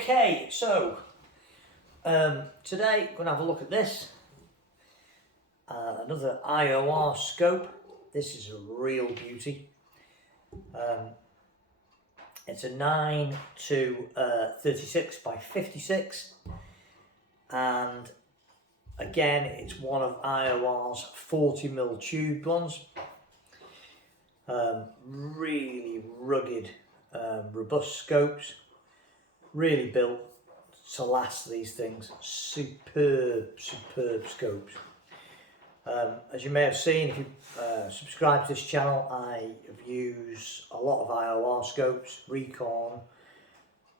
Okay, so today we're going to have a look at this. Another IOR scope. This is a real beauty. It's a 9 to 36 by 56, and again it's one of IOR's 40mm tube ones. Really rugged, robust scopes, really built to last these things. Superb scopes. As you may have seen, if you subscribe to this channel, I have used a lot of IOR scopes, Recon,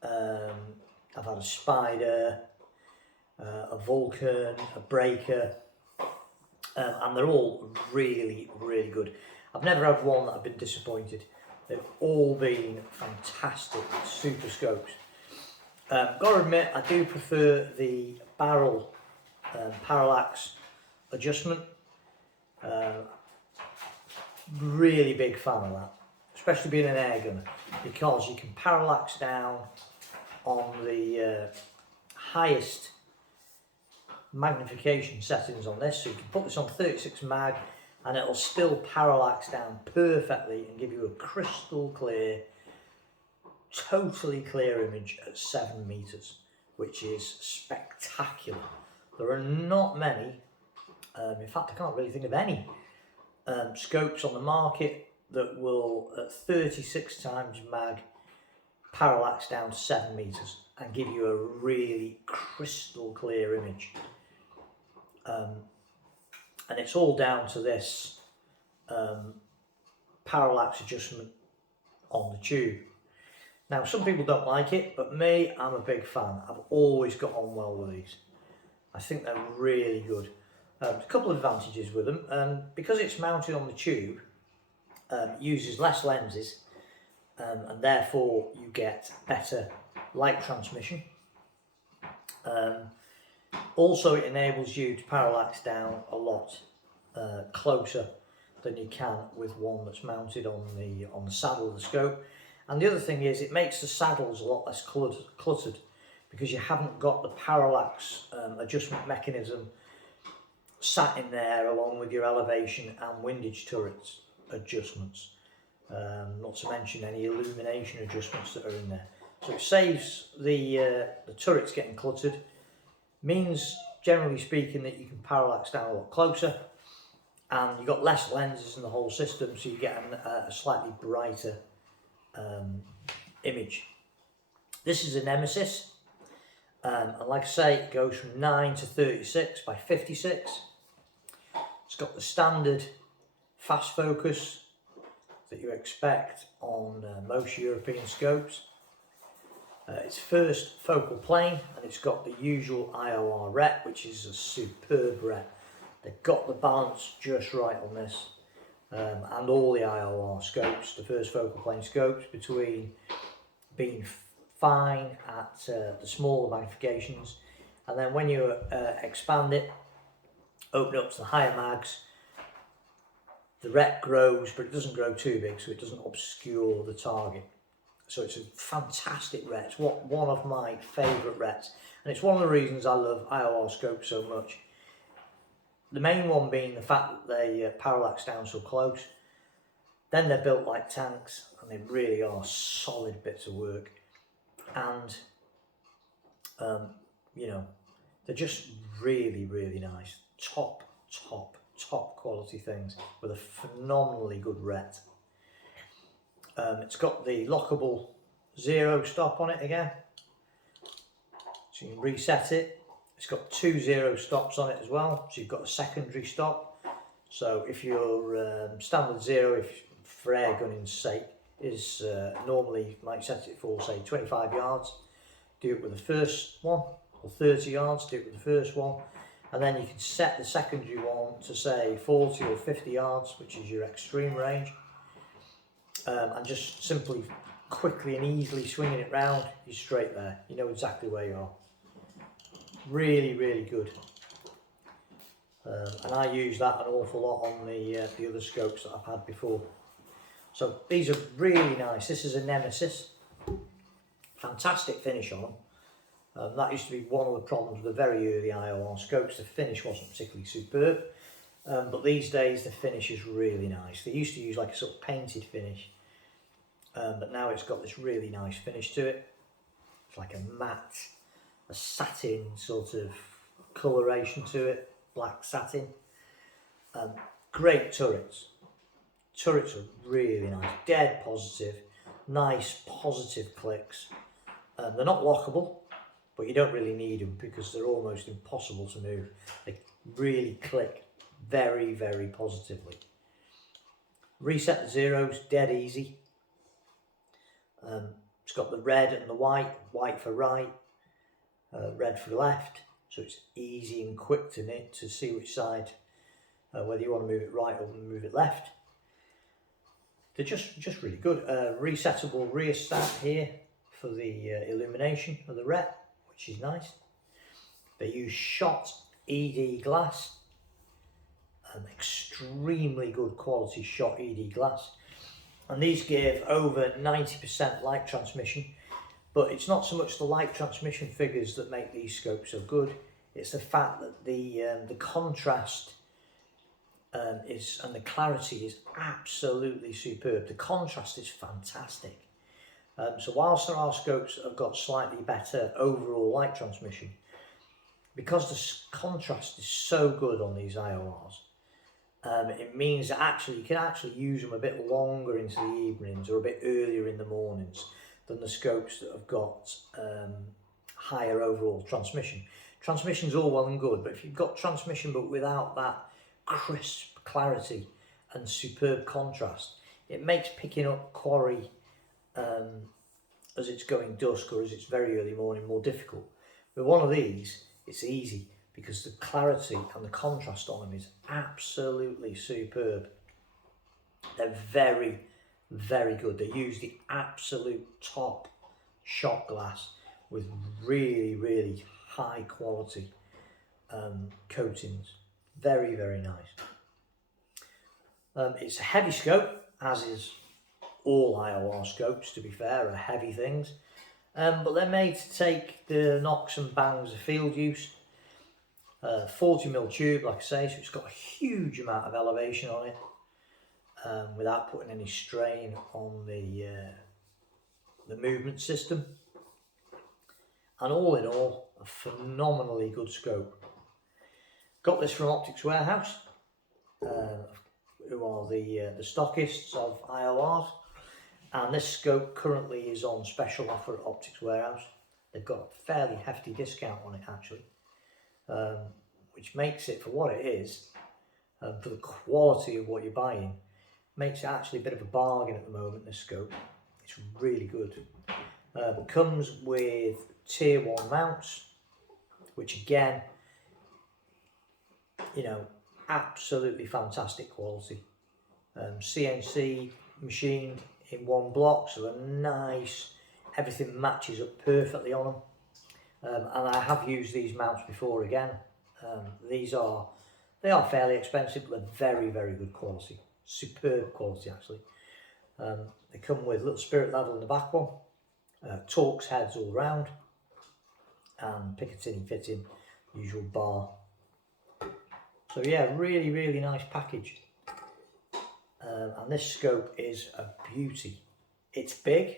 I've had a Spider, a Vulcan, a Breaker, and they're all really good. I've never had one that I've been disappointed. They've all been fantastic, super scopes. Got to admit, I do prefer the barrel parallax adjustment. Really big fan of that, especially being an air gunner, because you can parallax down on the highest magnification settings on this. So you can put this on 36 mag and it'll still parallax down perfectly and give you a crystal clear, totally clear image at 7 meters, which is spectacular. There are not many, in fact I can't really think of any scopes on the market that will at 36 times mag parallax down to 7 meters and give you a really crystal clear image. And it's all down to this parallax adjustment on the tube. Now, some people don't like it, but me, I'm a big fan. I've always got on well with these. I think they're really good. A couple of advantages with them. Because it's mounted on the tube, it uses less lenses, and therefore you get better light transmission. Also, it enables you to parallax down a lot closer than you can with one that's mounted on the saddle of the scope. And the other thing is, it makes the saddles a lot less cluttered because you haven't got the parallax adjustment mechanism sat in there along with your elevation and windage turrets adjustments. Not to mention any illumination adjustments that are in there. So it saves the turrets getting cluttered. Means, generally speaking, that you can parallax down a lot closer, and you've got less lenses in the whole system, so you get a slightly brighter image. This is a Nemesis, and like I say, it goes from 9 to 36 by 56. It's got the standard fast focus that you expect on most European scopes. It's first focal plane, and it's got the usual IOR ret, which is a superb ret. They've got the balance just right on this, and all the IOR scopes, the first focal plane scopes, between being fine at the smaller magnifications, and then when you expand it, open it up to the higher mags, the ret grows, but it doesn't grow too big, so it doesn't obscure the target. So it's a fantastic ret. It's one of my favourite rets, and it's one of the reasons I love IOR scopes so much. The main one being the fact that they parallax down so close. Then they're built like tanks, and they really are solid bits of work. And you know, they're just really nice. Top quality things with a phenomenally good ret. It's got the lockable 0 stop on it again, so you can reset it. It's got 2 0 stops on it as well, so you've got a secondary stop. So if your standard 0, if for air gunning's sake, is normally you might set it for, say, 25 yards, do it with the first one, or 30 yards, do it with the first one, and then you can set the secondary one to, say, 40 or 50 yards, which is your extreme range. And just simply, quickly and easily swinging it round, you're straight there. You know exactly where you are. Really good. And I use that an awful lot on the other scopes that I've had before. So these are really nice. This is a Nemesis. Fantastic finish on them. That used to be one of the problems with the very early IOR scopes. The finish wasn't particularly superb, but these days the finish is really nice. They used to use like a sort of painted finish, but now it's got this really nice finish to it. It's like a matte, a satin sort of coloration to it, black satin. Great turrets. Turrets are really nice, dead positive, nice positive clicks. They're not lockable, but you don't really need them because they're almost impossible to move. They really click very, very positively. Reset the zeros, dead easy. It's got the red and the white, white for right, red for left, so it's easy and quick to see which side, whether you want to move it right or move it left. They're just really good. Resettable rear stat here for the illumination of the rep, which is nice. They use shot ED glass, extremely good quality shot ED glass, and these give over 90% light transmission. But it's not so much the light transmission figures that make these scopes so good, it's the fact that the contrast and the clarity is absolutely superb. The contrast is fantastic. So whilst there are scopes that have got slightly better overall light transmission, because the contrast is so good on these IORs, it means that actually you can actually use them a bit longer into the evenings or a bit earlier in the mornings than the scopes that have got higher overall transmission. Transmission's all well and good, but if you've got transmission but without that crisp clarity and superb contrast, it makes picking up quarry as it's going dusk or as it's very early morning more difficult. With one of these, it's easy because the clarity and the contrast on them is absolutely superb. They're very, very good. They use the absolute top shot glass with really, really high quality coatings. Very, very nice. It's a heavy scope, as is all IOR scopes, to be fair, are heavy things. But they're made to take the knocks and bangs of field use. 40mm tube, like I say, so it's got a huge amount of elevation on it without putting any strain on the movement system. And all in all, a phenomenally good scope. Got this from Optics Warehouse, who are the stockists of IORs, and this scope currently is on special offer at Optics Warehouse. They've got a fairly hefty discount on it actually, which makes it, for what it is, for the quality of what you're buying, makes it actually a bit of a bargain at the moment, this scope. It's really good. It comes with tier 1 mounts, which again, you know, absolutely fantastic quality. CNC machined in one block, so they're nice, everything matches up perfectly on them. And I have used these mounts before again. They are fairly expensive, but they're very, very good quality. Superb quality actually. They come with little spirit level in the back one, Torx heads all round, and Picatinny fitting, usual bar. So yeah, really, really nice package. And this scope is a beauty. It's big,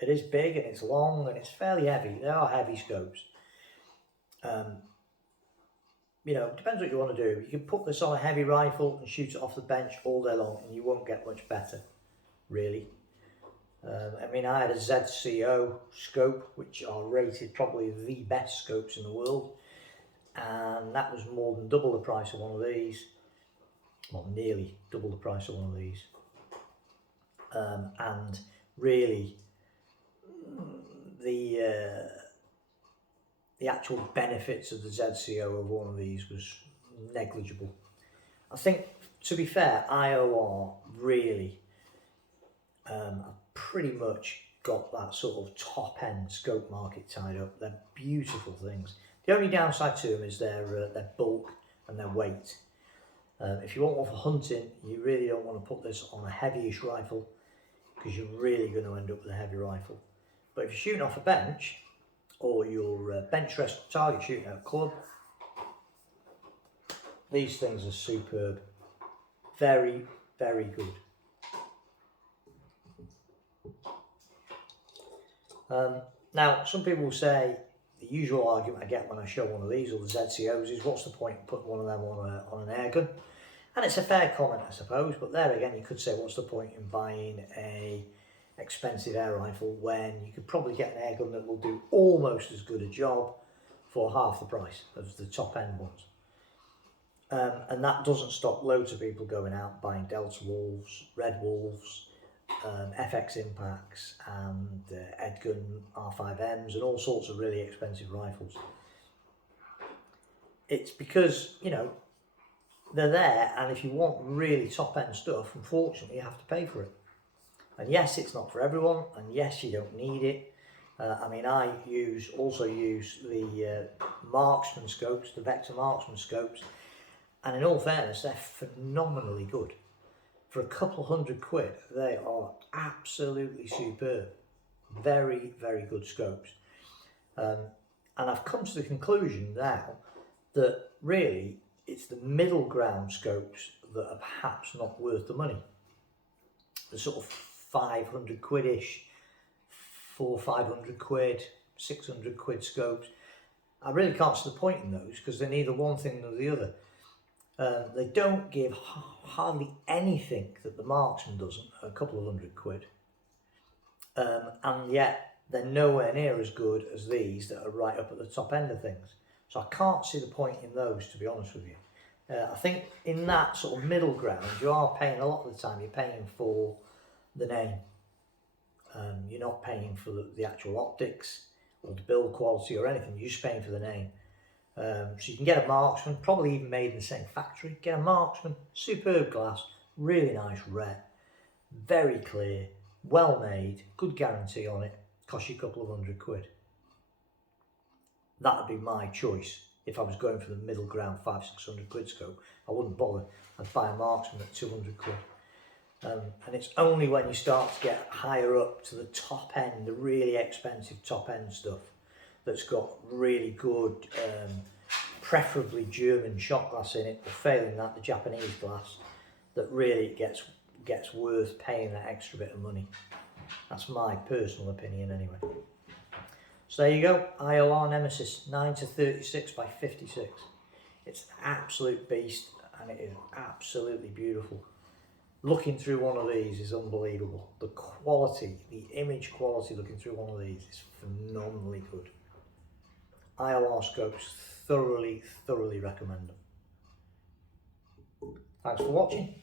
it is big, and it's long, and it's fairly heavy. They are heavy scopes. You know, it depends what you want to do. You can put this on a heavy rifle and shoot it off the bench all day long, and you won't get much better, really. I mean, I had a ZCO scope, which are rated probably the best scopes in the world, and that was more than double the price of one of these. Well, nearly double the price of one of these. And really, the actual benefits of the ZCO of one of these was negligible. I think, to be fair, IOR really pretty much got that sort of top end scope market tied up. They're beautiful things. The only downside to them is their bulk and their weight. If you want one for hunting, you really don't want to put this on a heavyish rifle because you're really going to end up with a heavy rifle. But if you're shooting off a bench or your bench rest target shooting at club. These things are superb. Very, very good. Now, some people will say, the usual argument I get when I show one of these, or the ZCOs, is what's the point in putting one of them on an air gun? And it's a fair comment, I suppose, but there again, you could say, what's the point in buying a expensive air rifle when you could probably get an air gun that will do almost as good a job for half the price as the top end ones. And that doesn't stop loads of people going out buying Delta Wolves, Red Wolves, FX Impacts and Edgun R5Ms and all sorts of really expensive rifles. It's because, you know, they're there, and if you want really top end stuff, unfortunately you have to pay for it. And yes, it's not for everyone, and yes, you don't need it. I mean, I also use the marksman scopes, the Vector marksman scopes, and in all fairness, they're phenomenally good. For a couple £100, they are absolutely superb. Very, very good scopes. And I've come to the conclusion now that really it's the middle ground scopes that are perhaps not worth the money. The sort of £500-ish, £400-500, £600 scopes. I really can't see the point in those because they're neither one thing nor the other. They don't give hardly anything that the marksman doesn't, a couple of £100, and yet they're nowhere near as good as these that are right up at the top end of things. So I can't see the point in those, to be honest with you. I think in that sort of middle ground, you are paying a lot of the time, you're paying for the name. You're not paying for the actual optics or the build quality or anything, you're just paying for the name. So you can get a marksman, probably even made in the same factory. Get a marksman, superb glass, really nice rep, very clear, well made, good guarantee on it, cost you a couple of £100. That would be my choice. If I was going for the middle ground £500-600 scope, I wouldn't bother. I'd buy a marksman at £200. And it's only when you start to get higher up to the top end, the really expensive top end stuff, that's got really good, preferably German shot glass in it, but failing that, the Japanese glass, that really gets worth paying that extra bit of money. That's my personal opinion anyway. So there you go, IOR Nemesis 9-36 by 56. It's an absolute beast and it is absolutely beautiful. Looking through one of these is unbelievable. The quality, the image quality looking through one of these is phenomenally good. IOR scopes, thoroughly recommend them. Thanks for watching.